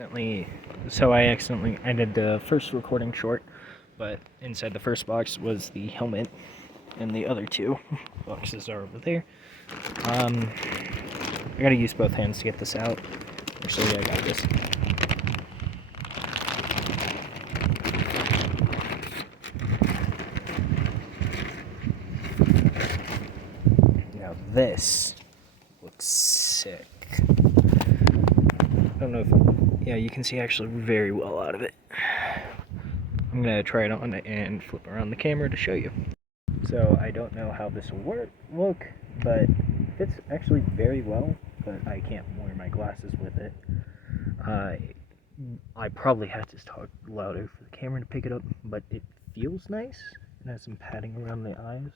So I accidentally ended the first recording short, but inside the first box was the helmet, and the other two boxes are over there. I gotta use both hands to get this out. Actually, I got this. Now this looks sick. I don't know if, yeah, you can see actually very well out of it. I'm gonna try it on and flip around the camera to show you. So I don't know how this will look, but it fits actually very well, but I can't wear my glasses with it. I probably have to talk louder for the camera to pick it up, but it feels nice. It has some padding around the eyes,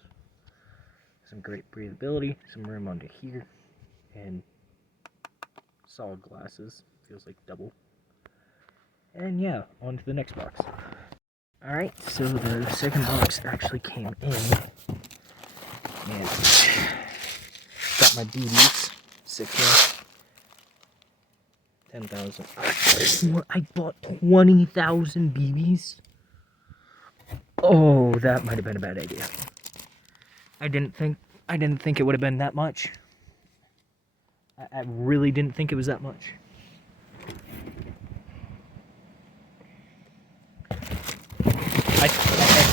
some great breathability, some room under here, and solid glasses. Feels like double. And yeah, on to the next box. Alright, so the second box actually came in, and got my BBs, 10,000. I bought 20,000 BBs? Oh, that might have been a bad idea. I didn't think it would have been that much. I really didn't think it was that much. I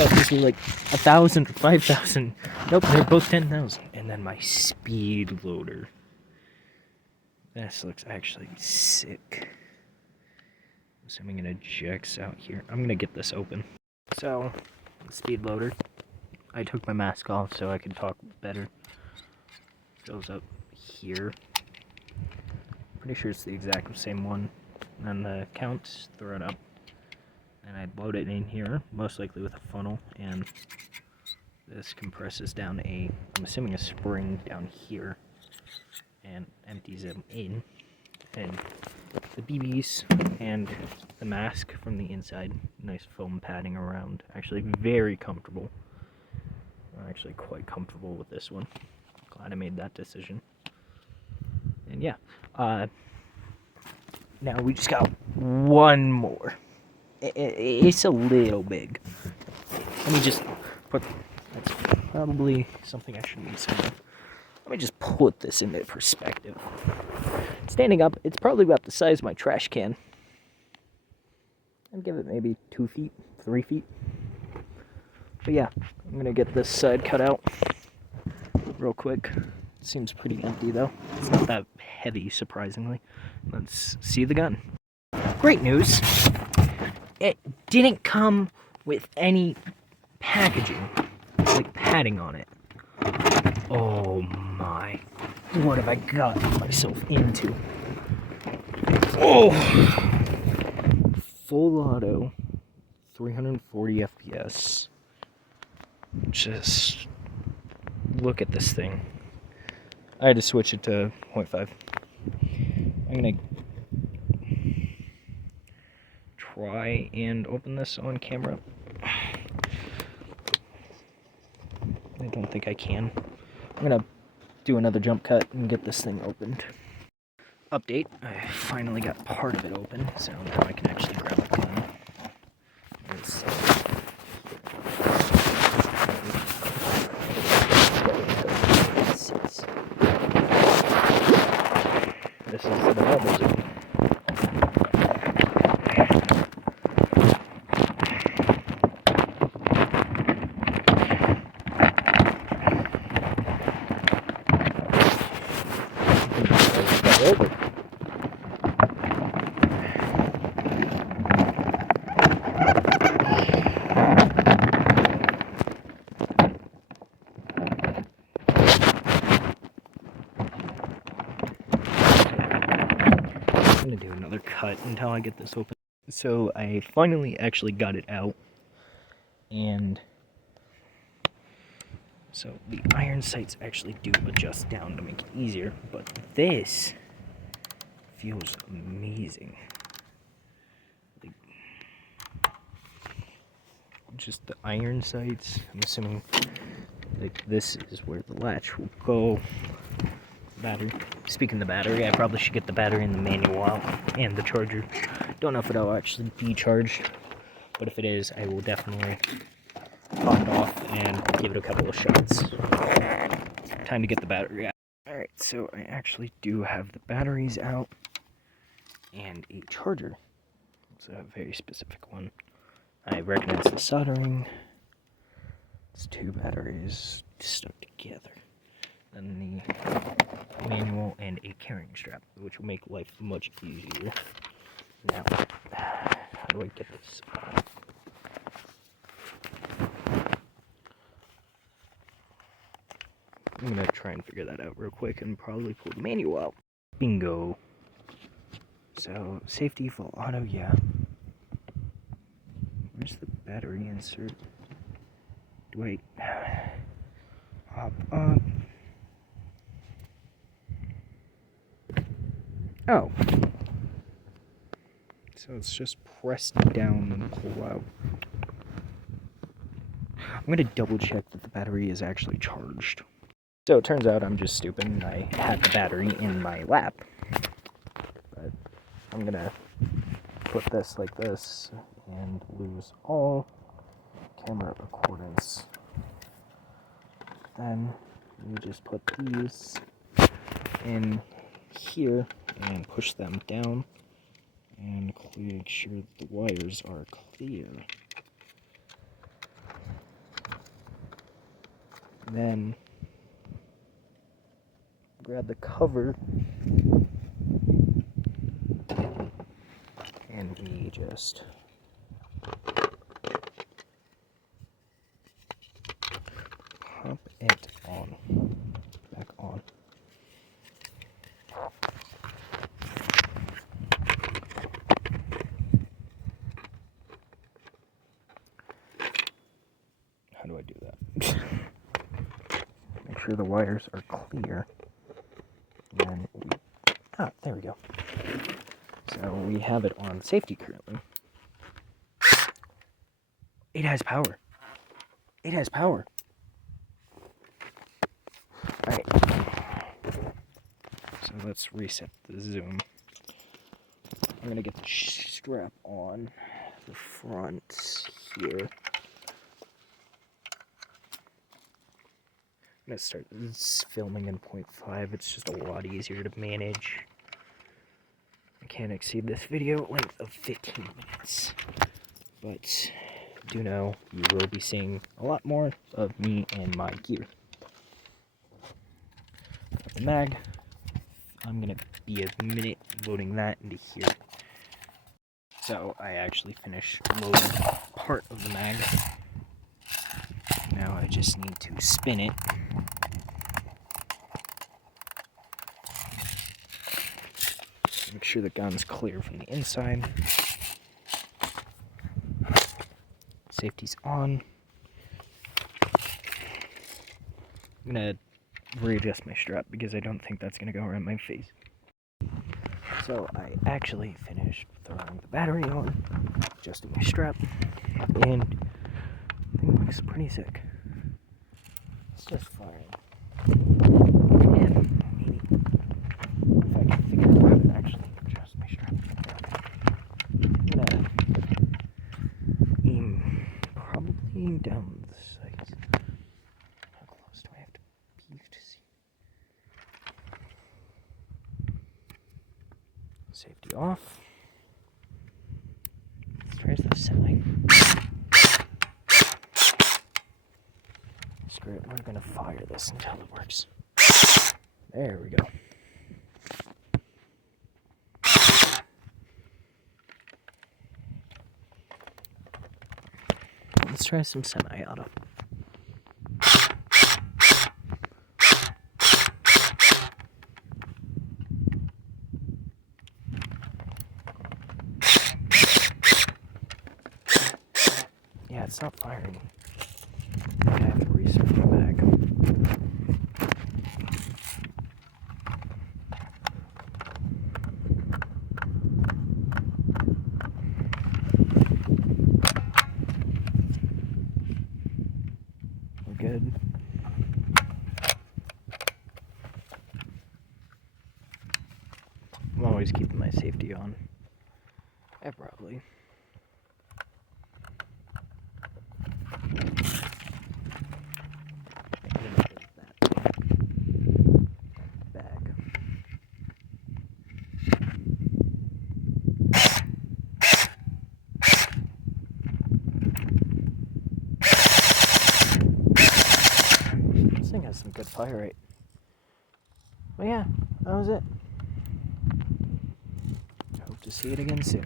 thought these were like 1,000 or 5,000. Nope, they're both 10,000. And then my speed loader. This looks actually sick. Assuming it ejects out here. I'm gonna get this open. So, speed loader. I took my mask off so I could talk better. Goes up here. Pretty sure it's the exact same one. And then the counts, throw it up. And I'd load it in here, most likely with a funnel, and this compresses down I'm assuming a spring down here, and empties them in, and the BBs and the mask from the inside, nice foam padding around, actually very comfortable. I'm actually quite comfortable with this one. Glad I made that decision. And yeah, now we just got one more. It's a little big. Let me just put, that's probably something I should be saying. Let me just put this into perspective. Standing up, it's probably about the size of my trash can. I'd give it maybe 2 feet, 3 feet. But yeah, I'm gonna get this side cut out real quick. Seems pretty empty though. It's not that heavy, surprisingly. Let's see the gun. Great news. It didn't come with any packaging, like padding on it. Oh my, what have I gotten myself into? Oh! Full auto, 340 FPS. Just look at this thing. I had to switch it to 0.5. I'm gonna try and open this on camera. I don't think I can. I'm gonna do another jump cut and get this thing opened. Update, I finally got part of it open, so now I can actually grab the gun. This is the bubble zone. I'm gonna do another cut until I get this open. So I finally actually got it out, and so the iron sights actually do adjust down to make it easier, but this feels amazing. Like, just the iron sights, I'm assuming like this is where the latch will go. battery. Speaking of the battery, I probably should get the battery in the manual out and the charger. Don't know if it'll actually be charged, but if it is, I will definitely pop it off and give it a couple of shots. Time to get the battery out. Alright, so I actually do have the batteries out and a charger. It's a very specific one. I recognize the soldering. It's 2 batteries stuck together. Then the manual and a carrying strap, which will make life much easier. Now, how do I get this off? I'm gonna try and figure that out real quick and probably pull the manual out. Bingo. So, safety full auto, yeah. Where's the battery insert? Wait. Up. Oh. So it's just pressed down and pull out. I'm gonna double check that the battery is actually charged. So it turns out I'm just stupid and I had the battery in my lap. But I'm gonna put this like this and lose all camera recordings. Then you just put these in here and push them down and make sure the wires are clear. Then grab the cover and we just pop it on, back on. How do I do that? Make sure the wires are clear. And then there we go. So we have it on safety currently. It has power. It has power. Alright. So let's reset the zoom. I'm gonna get the strap on the front here. I'm gonna start this filming in 0.5. It's just a lot easier to manage. I can't exceed this video length of 15 minutes. But do know you will be seeing a lot more of me and my gear. Got the mag. I'm gonna be a minute loading that into here. So I actually finished loading part of the mag. Now I just need to spin it. Make sure the gun's clear from the inside. Safety's on. I'm gonna readjust my strap because I don't think that's gonna go around my face. So I actually finished throwing the battery on, adjusting my strap, and the thing looks pretty sick. It's just firing. And maybe if I can figure out how to actually adjust my strap. I'm gonna probably aim down the sights. How close do I have to be to see? Safety off. Let's try the semi. Screw it, we're gonna fire this until it works. There we go. Let's try some semi-auto. Yeah, it's not firing. I have to reset the bag. We're good. always keep my safety on. Yeah, probably. Bag. This thing has some good fire rate. Well, yeah, that was it. Hope to see it again soon.